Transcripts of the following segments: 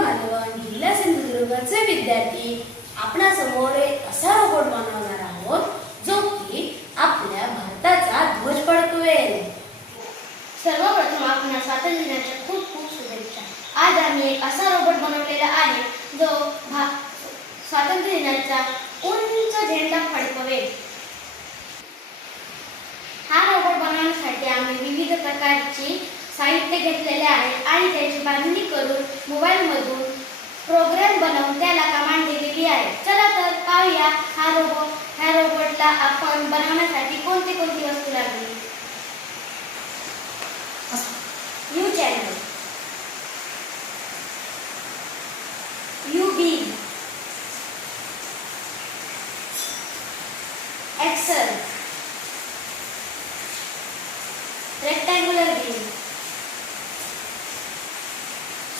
मालवण जिल्हा सिंधुदुर्गचे विद्यार्थी आपणासमोर एक असा रोबोट बनवणार आहोत जो की आपल्या भारताचा ध्वज फडकवेल. सर्वप्रथम आपण स्वातंत्र्य दिनाच्या खूप खूप शुभेच्छा. आज आम्ही एक असा रोबोट बनवलेला आहे जो भा स्वातंत्र्य दिनाचा उंच झेंडा फडकवेल. हा रोबोट बनवण्यासाठी आम्ही विविध साहित्य घेतलेले आहे आणि त्याची बांधणी करून मोबाईलमधून प्रोग्राम बनवून त्याला कमांड दिलेली आहे. चला तर पाहूया हा रोबोट ह्या रोबोटला आपण बनवण्यासाठी कोणती कोणती वस्तू लागली? U channel U B axle rectangular beam.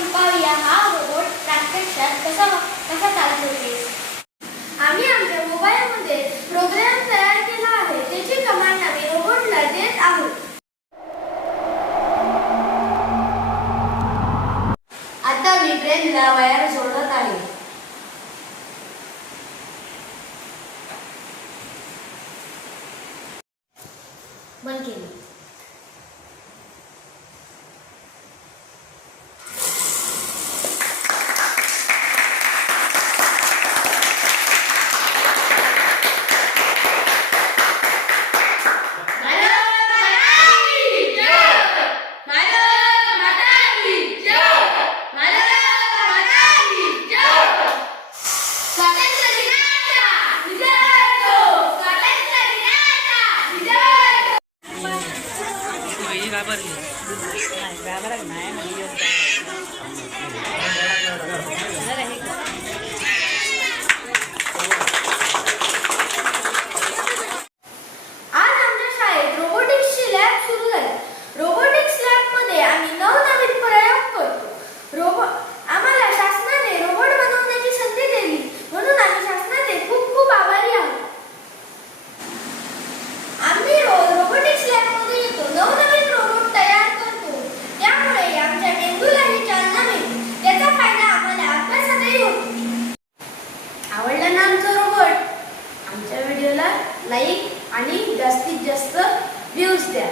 तर हा रोबोट प्रत्यक्षात कसा कसा चालत होते आम्ही आमच्या मोबाईलमध्ये प्रोग्राम तयार केला आहे. त्याची कमांड आम्ही रोबोटला देत आहोत. आता मी ब्रेनला वायर जोडत आहे. बंद केली. आज लाईक आणि जास्तीत जास्त व्ह्यूज द्या.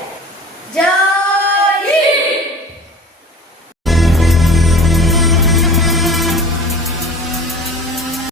जय